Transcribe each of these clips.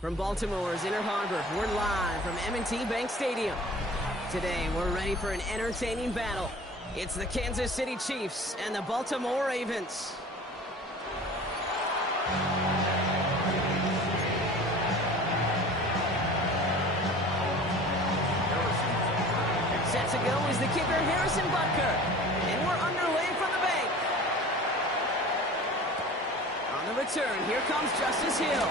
From Baltimore's Inner Harbor, we're live from M&T Bank Stadium. Today, we're ready for an entertaining battle. It's the Kansas City Chiefs and the Baltimore Ravens. Set to go is the kicker, Harrison Butker. And we're underway from the bank. On the return, here comes Justice Hill.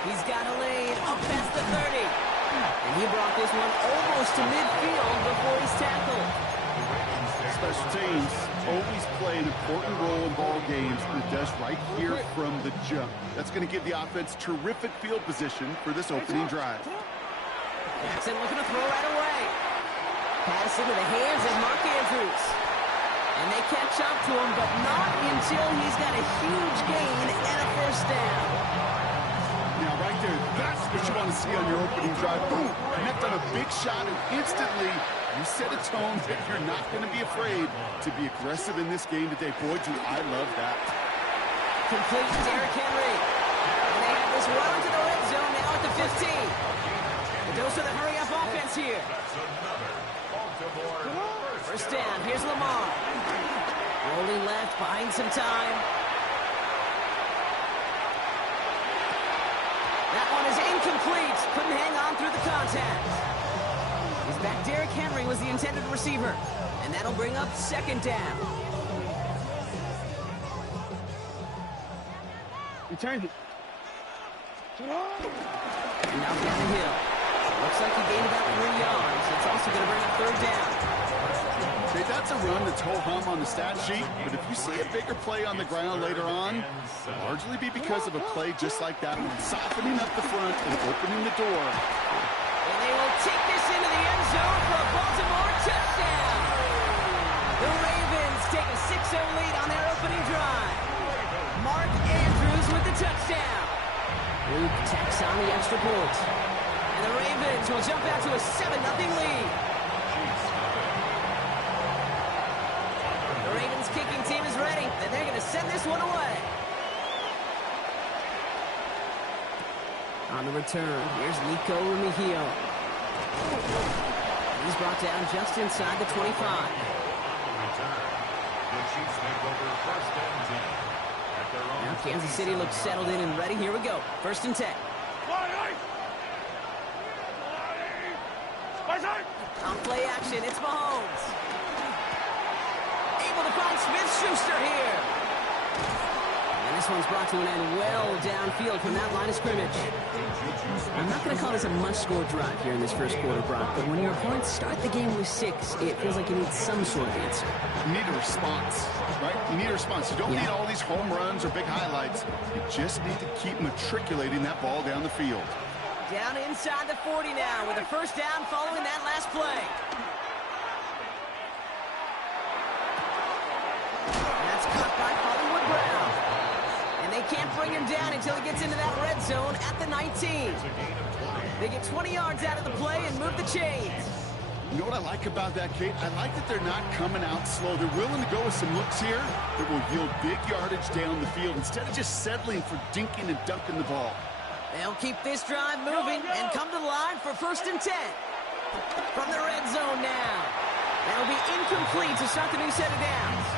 He's got a lane up past the 30. And he brought this one almost to midfield before he's tackled. Special teams always play an important role in ball games, and it does right here from the jump. That's going to give the offense terrific field position for this opening drive. Jackson looking to throw right away. Pass into the hands of Mark Andrews. And they catch up to him, but not until he's got a huge gain and a first down. Now, right there, that's what you want to see on your opening drive. Boom, connect on a big shot, and instantly you set a tone that you're not going to be afraid to be aggressive in this game today. Boy, do I love that. Complete to Derrick Henry. And they have this well into the red zone now at the 15. The dose of the hurry-up offense here. First down, here's Lamar. Rolling left, buying some time. That one is incomplete. Couldn't hang on through the contact. He's back. Derrick Henry was the intended receiver. And that'll bring up second down. Return it. Now down the hill. Looks like he gained about 3 yards. It's also going to bring up third down. Okay, that's a run that's ho-hum on the stat sheet, but if you see a bigger play on the ground later on, it'll largely be because of a play just like that one, softening up the front and opening the door. And they will take this into the end zone for a Baltimore touchdown. The Ravens take a 6-0 lead on their opening drive. Mark Andrews with the touchdown. Luke tacks on the extra point. And the Ravens will jump out to a 7-0 lead. The Ravens kicking team is ready, and they're going to send this one away. On the return, here's Nico Remigio. He's brought down just inside the 25. Now Kansas City looks settled in and ready. Here we go. First and 10. On play action, it's Mahomes. Able to find Smith-Schuster here. And this one's brought to an end well downfield from that line of scrimmage. I'm not going to call this a must-score drive here in this first quarter, Brock, but when your opponents start the game with 6, it feels like you need some sort of answer. You need a response, right? You need a response. You don't need all these home runs or big highlights. You just need to keep matriculating that ball down the field. Down inside the 40 now with a first down following that last play. That's caught by Hollywood Brown. And they can't bring him down until he gets into that red zone at the 19. They get 20 yards out of the play and move the chains. You know what I like about that, Kate? I like that they're not coming out slow. They're willing to go with some looks here that will yield big yardage down the field instead of just settling for dinking and dunking the ball. They'll keep this drive moving and come to the line for first and 10. From the red zone now. That'll be incomplete to start the new set of downs.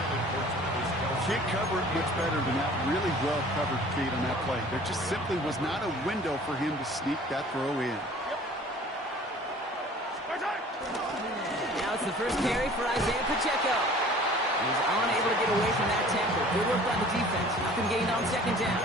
Can't cover it much better than that. Really well covered, Kate, on that play. There just simply was not a window for him to sneak that throw in. Now it's the first carry for Isaiah Pacheco. He's unable to get away from that tackle. Good work by the defense. Nothing gained on second down.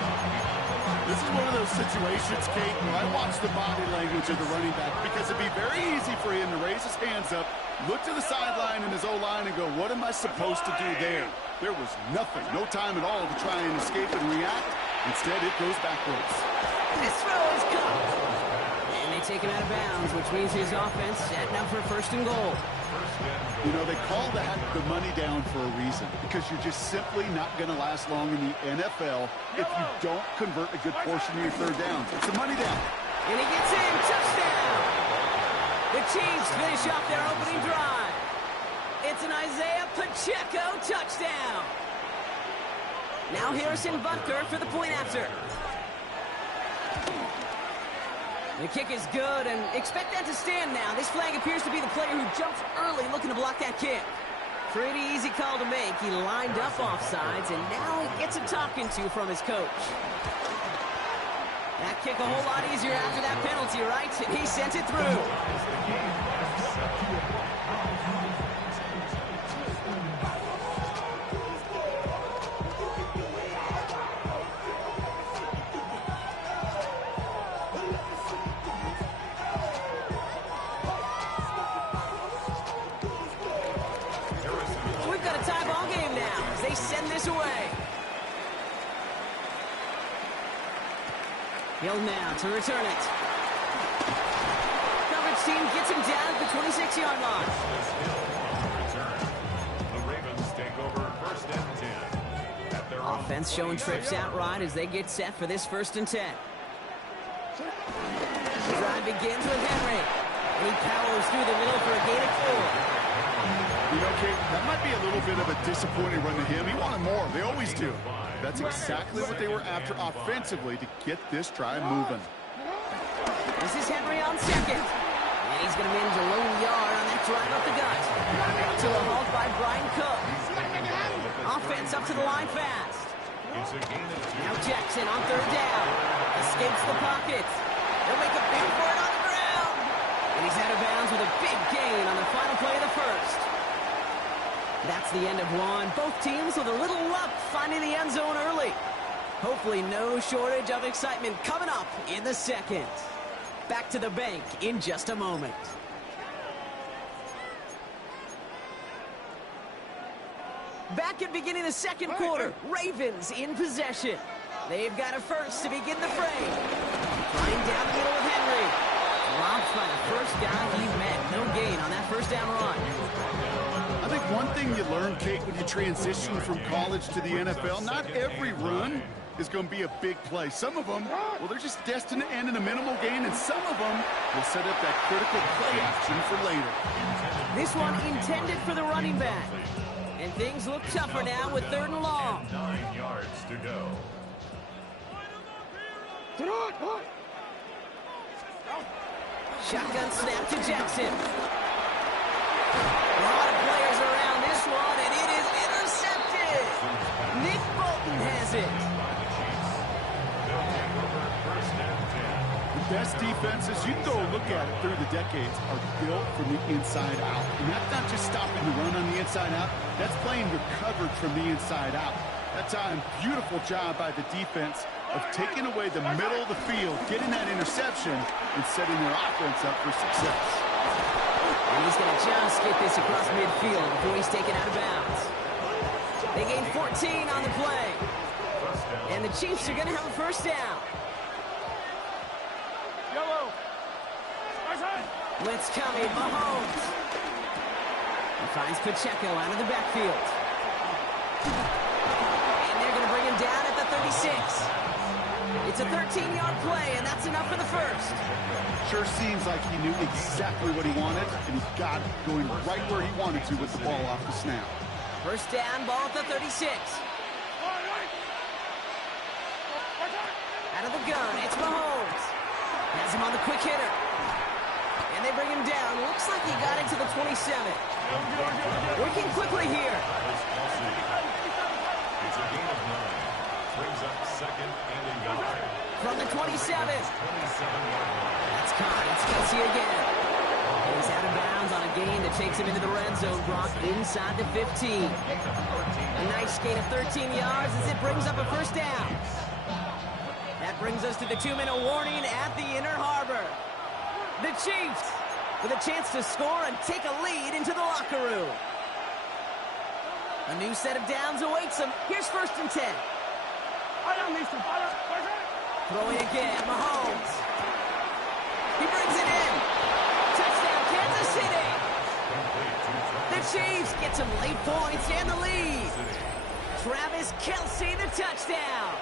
This is one of those situations, Kate, where I watch the body language of the running back because it'd be very easy for him to raise his hands up, look to the sideline and his O-line and go, what am I supposed to do there? There was nothing, no time at all to try and escape and react. Instead, it goes backwards. This throw is caught. And they take him out of bounds, which means his offense setting up for first and goal. You know, they call that the money down for a reason because you're just simply not going to last long in the NFL if you don't convert a good portion of your third down. It's the money down. And he gets in. Touchdown. The Chiefs finish off their opening drive. It's an Isaiah Pacheco touchdown. Now Harrison Butker for the point after. The kick is good, and expect that to stand now. This flag appears to be the player who jumps early looking to block that kick. Pretty easy call to make. He lined up offsides, and now he gets a talking to from his coach. That kick a whole lot easier after that penalty, right? And he sent it through. Hill now to return it. Coverage team gets him down at the 26-yard line. The Ravens take over 1st and 10. At their Offense showing trips out right as they get set for this 1st and 10. The drive begins with Henry. He powers through the middle for a gain of 4. You know, Kate, that might be a little bit of a disappointing run to him. He wanted more. They always do. That's exactly what they were after offensively to get this drive moving. This is Henry on second. And he's going to manage a lone yard on that drive up the gut. To the halt by Brian Cook. Offense up to the line fast. Now Jackson on 3rd down. Escapes the pocket. He'll make a big for it on the ground. And he's out of bounds with a big gain on the final play of the 1st. That's the end of one. Both teams with a little luck finding the end zone early. Hopefully no shortage of excitement coming up in the 2nd. Back to the bank in just a moment. Back at beginning the 2nd quarter. Ravens in possession. They've got a first to begin the frame. Running down the middle with Henry. Dropped by the first guy he met. No gain on that 1st down run. I think one thing you learn, Kate, when you transition from college to the NFL, not every run is going to be a big play. Some of them, well, they're just destined to end in a minimal gain, and some of them will set up that critical play action for later. This one intended for the running back. And things look tougher now with 3rd and long. 9 yards to go. Shotgun snap to Jackson. A lot of players around this one, and it is intercepted. Nick Bolton has it. The best defenses, you can go look at it through the decades, are built from the inside out. And that's not just stopping the run on the inside out. That's playing recovered from the inside out. That time, beautiful job by the defense of taking away the middle of the field, getting that interception, and setting their offense up for success. And he's going to just get this across midfield before he's taken out of bounds. They gain 14 on the play. And the Chiefs are going to have a 1st down. Blitz coming, Mahomes. He finds Pacheco out of the backfield. And they're going to bring him down at the 36. It's a 13-yard play, and that's enough for the 1st. Sure seems like he knew exactly what he wanted, and he got it going right where he wanted to with the ball off the snap. 1st down, ball at the 36. Out of the gun, it's Mahomes. Has him on the quick hitter. And they bring him down. Looks like he got into the 27. Working quickly here. It's a gain of 9. Brings up 2nd and a yard. From the 27. That's caught. It's Kelsey again. He's out of bounds on a gain that takes him into the red zone, Brock, inside the 15. A nice gain of 13 yards as it brings up a 1st down. That brings us to the 2-minute warning at the Inner Harbor. The Chiefs with a chance to score and take a lead into the locker room. A new set of downs awaits them. Here's 1st and 10. Throwing again, Mahomes. He brings it in. Touchdown, Kansas City. The Chiefs get some late points and the lead. Travis Kelce, the touchdown.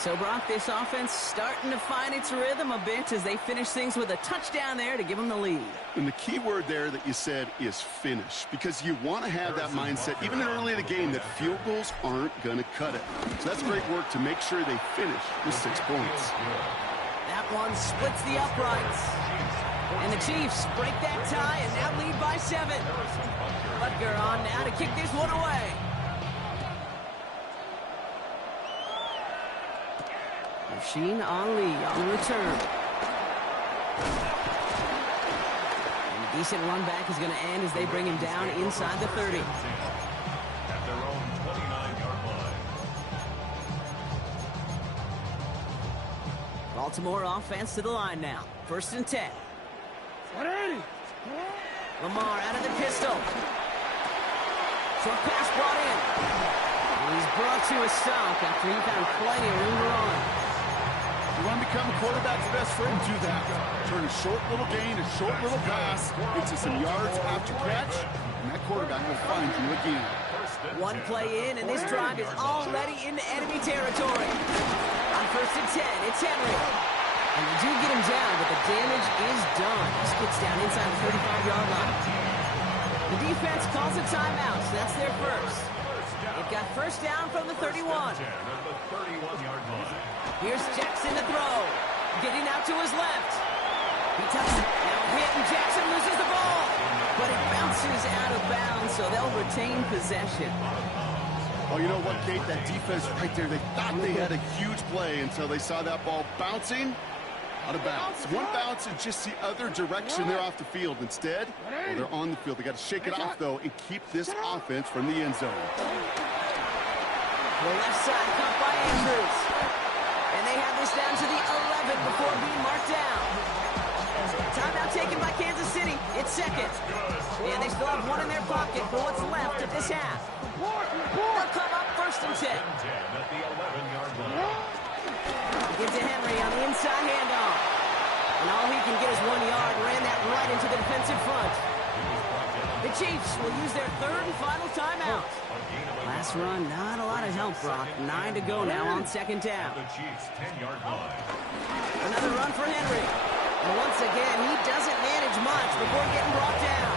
So, Brock, this offense starting to find its rhythm a bit as they finish things with a touchdown there to give them the lead. And the key word there that you said is finish, because you want to have that mindset, even early in the game, that field goals aren't going to cut it. So that's great work to make sure they finish with 6 points. That one splits the uprights. And the Chiefs break that tie and now lead by 7. Butker on now to kick this one away. Machine Ali on the return. And a decent run back is going to end as they bring him down inside the 30. At their own 29-yard line. Baltimore offense to the line now. 1st and 10. Lamar out of the pistol. Short pass brought in. And he's brought to a stop after he found plenty of room to run. You want to become a quarterback's best friend? Do that. Turn a short little gain, a short little pass into some yards after catch, and that quarterback will find you again. One play in, and this drive is already into enemy territory. On 1st and 10, it's Henry. And they do get him down, but the damage is done. He gets down inside the 35-yard line. The defense calls a timeout, so that's their first. They've got 1st down from the 31. Here's Jackson to throw. Getting out to his left. He touches it. Now hit, and Jackson loses the ball. But it bounces out of bounds, so they'll retain possession. Oh, you know what, Kate? That defense right there, they thought they had a huge play until they saw that ball bouncing out of bounds. One bounce in just the other direction. They're off the field. Instead, well, they're on the field. They got to shake it off, though, and keep this offense from the end zone. The left side caught by Andrews. And they have this down to the 11 before being marked down. Timeout taken by Kansas City. It's 2nd. And they still have one in their pocket for what's left of this half. They'll come up 1st and 10. At the 11-yard line. Gives to Henry on the inside handoff. And all he can get is 1 yard. Ran that right into the defensive front. The Chiefs will use their 3rd and final timeout. Last run, not a lot of help, Brock. 9 to go now on 2nd down. The Chiefs' 10-yard line. Another run for Henry. And once again, he doesn't manage much before getting brought down.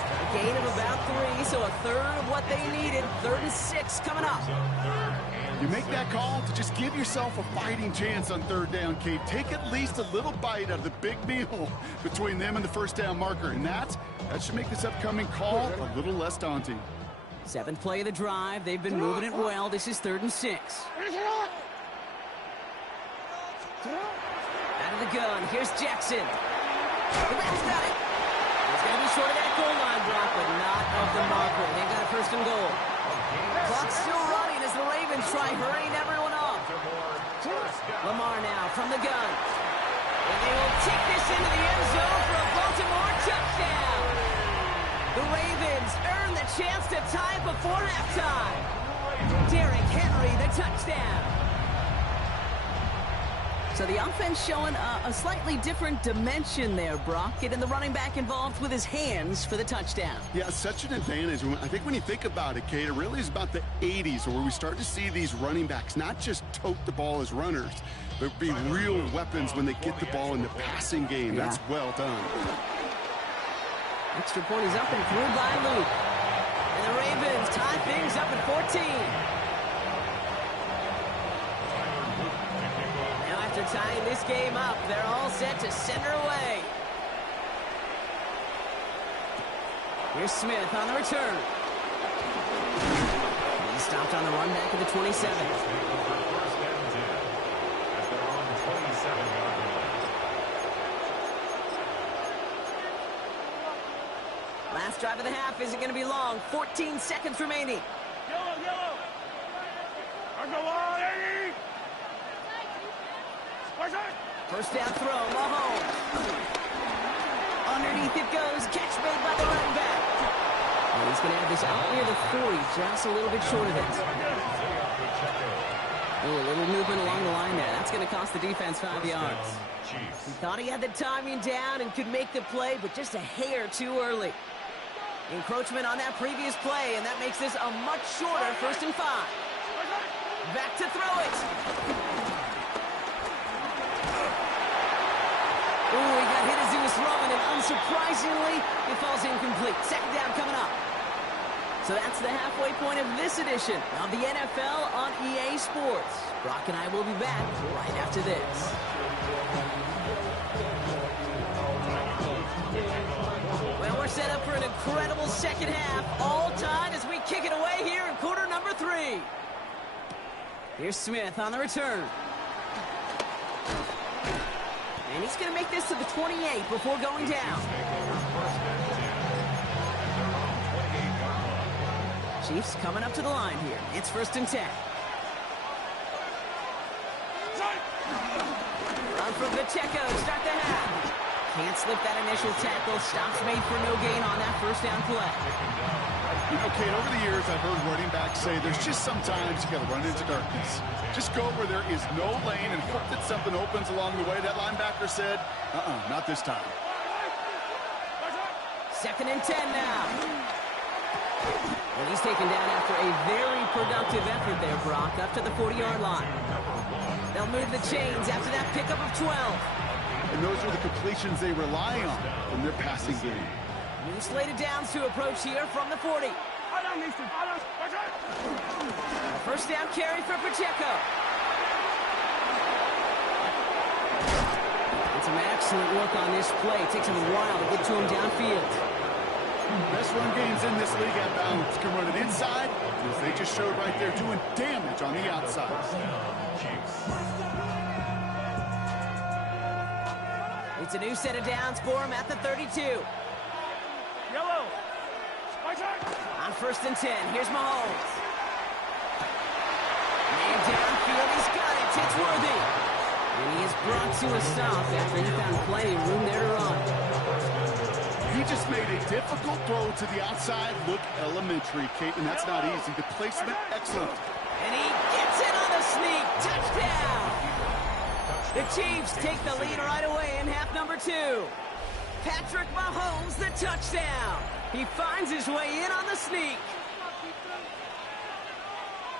A gain of about 3, so a third of what they needed. 3rd and 6 coming up. You make that call to just give yourself a fighting chance on 3rd down, Kate. Take at least a little bite out of the big meal between them and the 1st down marker. And that should make this upcoming call a little less daunting. 7th play of the drive. They've been moving it well. This is 3rd and 6. Out of the gun. Here's Jackson. The back's got it. He's going to be short of that goal line, Brock, but not of the marker. They've got a 1st and goal. Clock's still running as the Ravens try hurrying everyone off. Lamar now from the gun. And they will take this into the end zone for a Baltimore touchdown. The Ravens earn the chance to tie before halftime. Derrick Henry, the touchdown. So the offense showing a slightly different dimension there, Brock. Getting the running back involved with his hands for the touchdown. Yeah, such an advantage. I think when you think about it, Kate, it really is about the 80s where we start to see these running backs not just tote the ball as runners, but be real weapons when they get the ball in the passing game. Yeah. That's well done. Extra point is up and through by Luke. And the Ravens tie things up at 14. Now after tying this game up, they're all set to send her away. Here's Smith on the return. He stopped on the run back at the 27. Last drive of the half isn't going to be long. 14 seconds remaining. Yellow. First down throw, Mahomes. Underneath it goes. Catch made by the running back. And he's going to have this out near the 40, just a little bit short of it. Oh, a little movement along the line there. That's going to cost the defense 5 yards. He thought he had the timing down and could make the play, but just a hair too early. Encroachment on that previous play, and that makes this a much shorter 1st and 5. back to throw it. Ooh, he got hit as he was throwing, and unsurprisingly, it falls incomplete. Second down coming up. So that's the halfway point of this edition of the NFL on EA Sports. Brock and I will be back right after this. Well, we're set up for an incredible second half, all tied as we kick it away here in quarter number 3. Here's Smith on the return. And he's going to make this to the 28 before going down. Chiefs coming up to the line here. It's 1st and 10. Run from Pacheco to start the half. Can't slip that initial tackle. Stops made for no gain on that first down play. You know, Kate, over the years, I've heard running backs say there's just sometimes you got to run into darkness. Just go where there is no lane and hope that something opens along the way. That linebacker said, not this time. 2nd and 10 now. Well, he's taken down after a very productive effort there, Brock, up to the 40-yard line. They'll move the chains after that pickup of 12. And those are the completions they rely on from their passing game. New slated downs to approach here from the 40. First down carry for Pacheco. It's an excellent look on this play. It takes him a while to get to him downfield. Best run games in this league at balance. Can run it inside, as they just showed right there, doing damage on the outside. It's a new set of downs for him at the 32. Yellow. On 1st and 10, here's Mahomes. Man downfield, he's got it. It's Worthy. And he is brought to a stop after he found plenty of room there to run. He just made a difficult throw to the outside look elementary, Kate, and that's not easy. The placement, excellent. And he gets it on the sneak. Touchdown! The Chiefs take the lead right away in half number 2. Patrick Mahomes, the touchdown. He finds his way in on the sneak.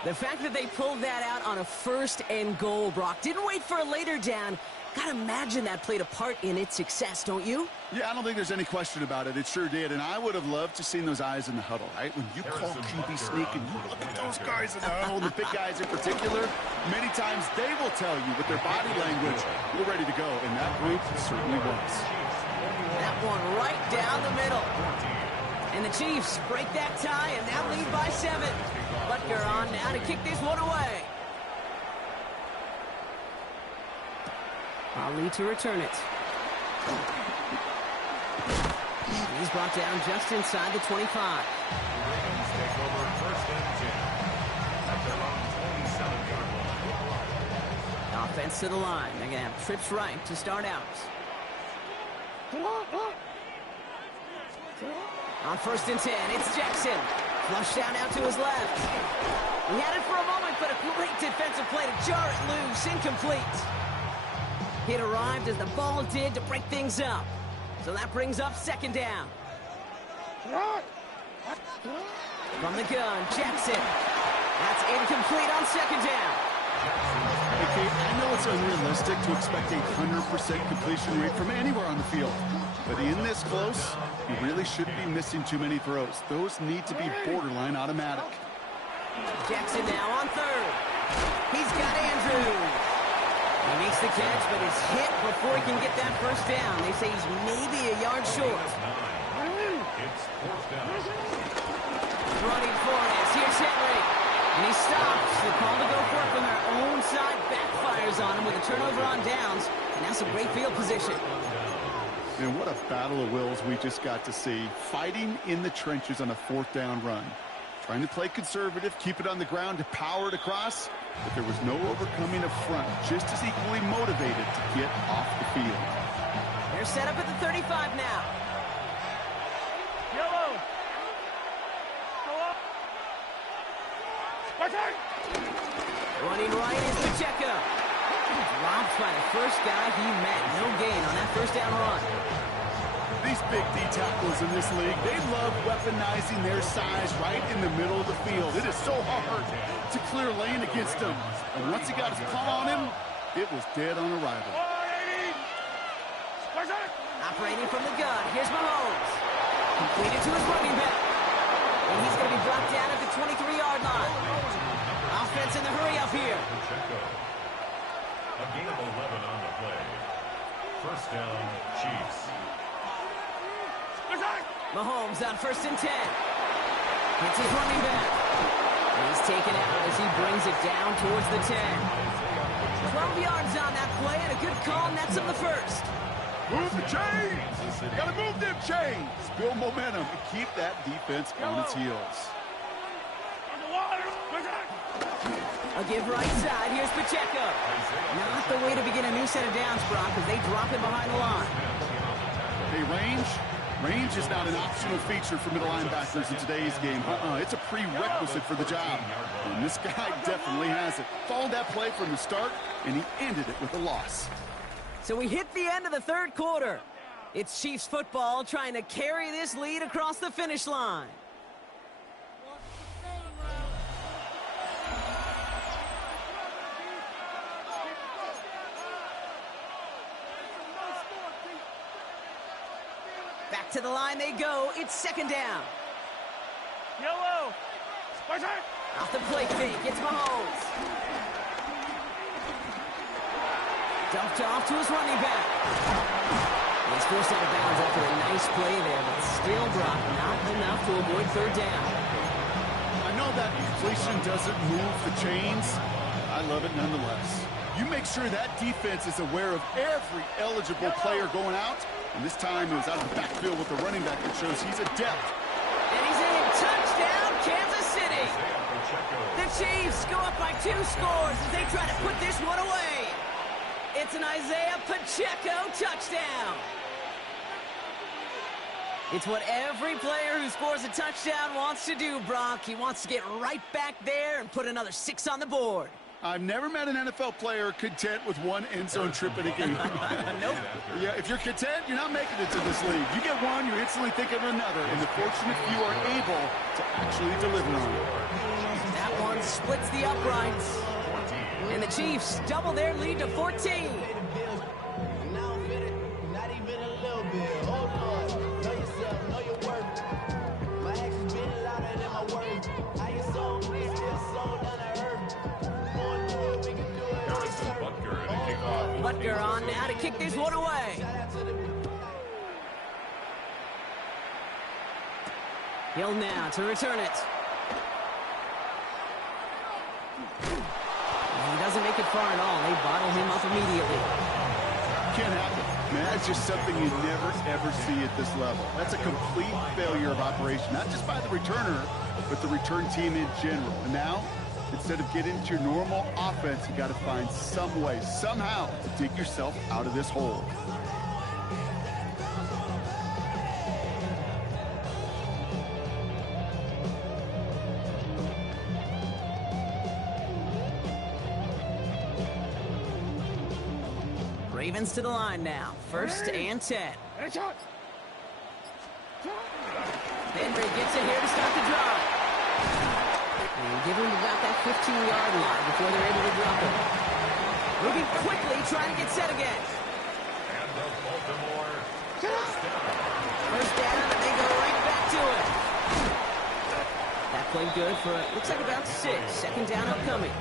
The fact that they pulled that out on a 1st and goal, Brock, didn't wait for a later down. Gotta imagine that played a part in its success, don't you? Yeah, I don't think there's any question about it. It sure did, and I would have loved to seen those eyes in the huddle, right? When you call QB sneak and you look at those guys in the huddle, the big guys in particular, many times they will tell you with their body language, we're ready to go, and that group certainly was. That one right down the middle. And the Chiefs break that tie and now lead by 7. Butker on now to kick this one away. Ali to return it. He's brought down just inside the 25. Take over 1st and 10 at their own 27-yard line. Offense to the line. They're going to have trips right to start out. On 1st and 10, it's Jackson. Flushed down out to his left. He had it for a moment, but a great defensive play to jar it loose. Incomplete. It arrived as the ball did to break things up. So that brings up 2nd down. From the gun, Jackson. That's incomplete on 2nd down. Okay, I know it's unrealistic to expect a 100% completion rate from anywhere on the field. But in this close, you really shouldn't be missing too many throws. Those need to be borderline automatic. Jackson now on 3rd. He's got Andrews. He makes the catch, but is hit before he can get that first down. They say he's maybe a yard short. It's 4th down. Running for it. Here's Henry. And he stops. The call to go for it from their own side backfires on him with a turnover on downs. And now some great field position. And what a battle of wills we just got to see. Fighting in the trenches on a 4th down run. Trying to play conservative, keep it on the ground to power it across. But there was no overcoming up front. Just as equally motivated to get off the field. They're set up at the 35 now. Yellow. Go up. Running right is Pacheco. Dropped by the first guy he met. No gain on that first down run. These big D tackles in this league, they love weaponizing their size right in the middle of the field. It is so hard to clear lane against him. And once he got his paw on him, it was dead on arrival. Operating from the gun, here's Mahomes. Completed to his running back. And he's going to be brought down at the 23-yard line. Offense in the hurry up here. A gain of 11 on the play. First down, Chiefs. Mahomes on 1st and 10. Hits his running back. He's taken out as he brings it down towards the 10. 12 yards on that play and a good call nets him the first. Move the chains! Gotta move them chains! Build momentum and keep that defense on its heels. A give right side. Here's Pacheco. Not the way to begin a new set of downs, Brock, as they drop it behind the line. Hey, range is not an optional feature for middle linebackers in today's game. It's a prerequisite for the job. And this guy definitely has it. Followed that play from the start, and he ended it with a loss. So we hit the end of the third quarter. It's Chiefs football trying to carry this lead across the finish line. Back to the line they go. It's 2nd down. Yellow. Off the play fake. It's Mahomes. Dumped off to his running back. He's forced out of bounds after a nice play there, but still, Brock, not enough to avoid 3rd down. I know that completion doesn't move the chains. I love it nonetheless. You make sure that defense is aware of every eligible player going out. And this time it was out of the backfield with the running back that shows he's adept. And he's in. Touchdown, Kansas City. The Chiefs go up by 2 scores as they try to put this one away. It's an Isaiah Pacheco touchdown. It's what every player who scores a touchdown wants to do, Brock. He wants to get right back there and put another 6 on the board. I've never met an NFL player content with 1 end zone trip in a game. Nope. Yeah, if you're content, you're not making it to this league. You get one, you instantly think of another, and the fortunate few are able to actually deliver on it. That one splits the uprights. And the Chiefs double their lead to 14. Butker on now to kick this one away. Hill now to return it. He doesn't make it far at all. They bottle him up immediately. Can't happen. Man, that's just something you never, ever see at this level. That's a complete failure of operation, not just by the returner, but the return team in general. And now, instead of getting into your normal offense, you got to find some way, somehow, to dig yourself out of this hole. Ravens to the line now. 1st and 10. Henry gets it here to start the drive. And give him about that 15-yard line before they're able to drop him. Moving quickly, trying to get set again. And the Baltimore First down, and they go right back to it. That played good for, looks like about 6. 2nd down upcoming.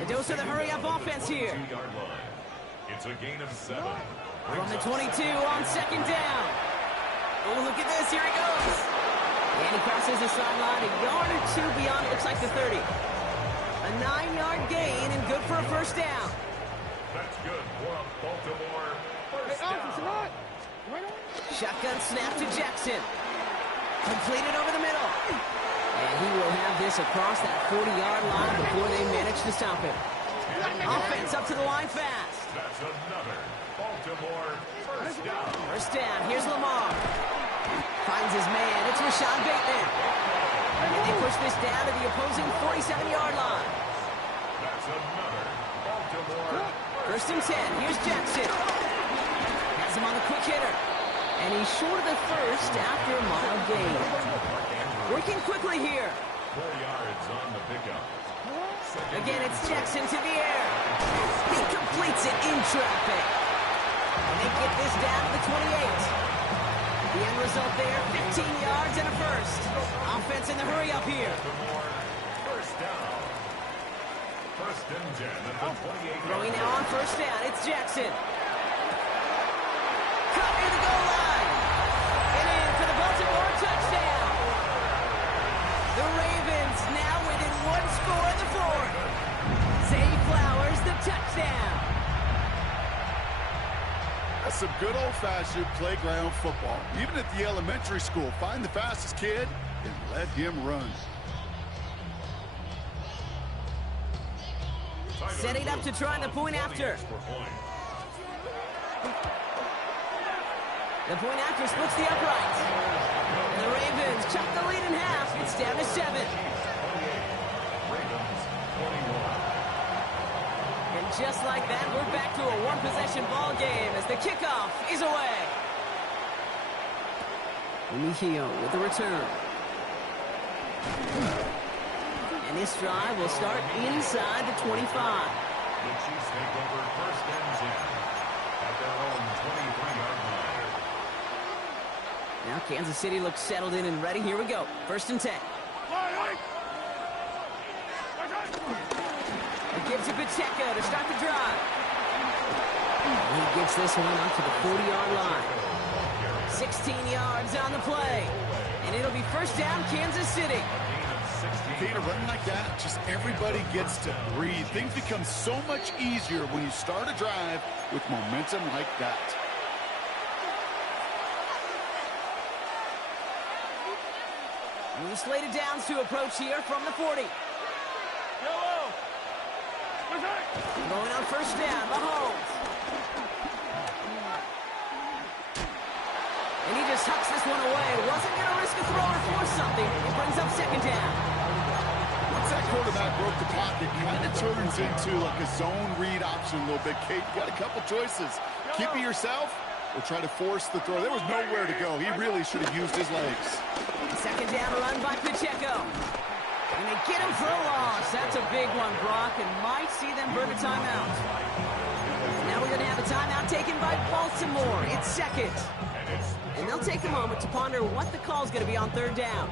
The dose of the hurry-up offense here. 2-yard line. It's a gain of 7. From the 22 on 2nd down. Oh, look at this. Here he goes. And he crosses the sideline a yard or 2 beyond, looks like the 30. A 9-yard gain and good for a 1st down. That's good for a Baltimore first down. Shotgun snap to Jackson. Completed over the middle. And he will have this across that 40-yard line before they manage to stop him. Offense up to the line fast. That's another Baltimore first down. First down. Here's Lamar. Finds his man. It's Rashad Bateman. And they push this down to the opposing 47-yard line. That's another Baltimore 1st and 10. Here's Jackson. Has him on the quick hitter. And he's short of the first after a mild gain. Working quickly here. 4 yards on the pickup. Again, it's Jackson to the air. He completes it in traffic. And they get this down to the 28. The end result there, 15 yards and a first. Offense in the hurry up here. First down. First and 10 at the 28. Throwing now on first down, it's Jackson. Cut near the goal line. And in for the Baltimore touchdown. The Ravens now within one score in the fourth. Zay Flowers, the touchdown. That's some good old-fashioned playground football. Even at the elementary school, find the fastest kid and let him run. Setting up to try the point after. The point after splits the upright. And the Ravens chop the lead in half. It's down to 7. Ravens 21. And just like that, we're back to a one-possession ball game as the kickoff is away. Mejio with the return. And this drive will start inside the 25. The Chiefs take over first and 10 at their own 23-yard line. Now Kansas City looks settled in and ready. Here we go. First and 10. He gives it Pacheco to start the drive. He gets this one out to the 40-yard line. 16 yards on the play. And it'll be first down, Kansas City. Okay, to run like that, just everybody gets to breathe. Things become so much easier when you start a drive with momentum like that. And the slated downs to approach here from the 40. Going on first down, Mahomes. And he just hucks this one away. Wasn't going to risk a throw or force something. It brings up second down. Once that quarterback broke the pocket, kind of turns into like a zone read option a little bit. Kate, you got a couple choices. Keep it yourself or try to force the throw. There was nowhere to go. He really should have used his legs. Second down run by Pacheco. And they get him for a loss. That's a big one, Brock, and might see them burn a timeout. Now we're going to have a timeout taken by Baltimore. It's second. And they'll take a moment to ponder what the call is going to be on third down.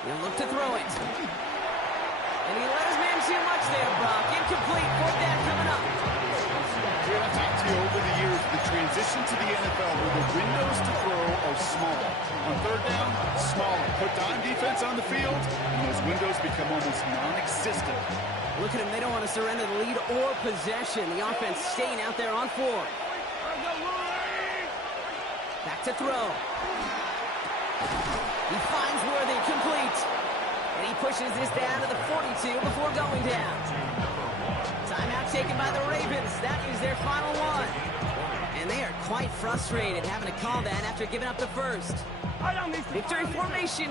He'll look to throw it. And he let his man too much there, Brock. Incomplete. Fourth down coming up. I've talked to you over the years, the transition to the NFL where the windows to throw are small. On third down, smaller. Put dime defense on the field, and those windows become almost non-existent. Look at him. They don't want to surrender the lead or possession. The offense staying out there on 4. Back to throw. He finds Worthy, complete. And he pushes this down to the 42 before going down. Timeout taken by the Ravens. That is their final one. And they are quite frustrated having to call that after giving up the first. Victory formation.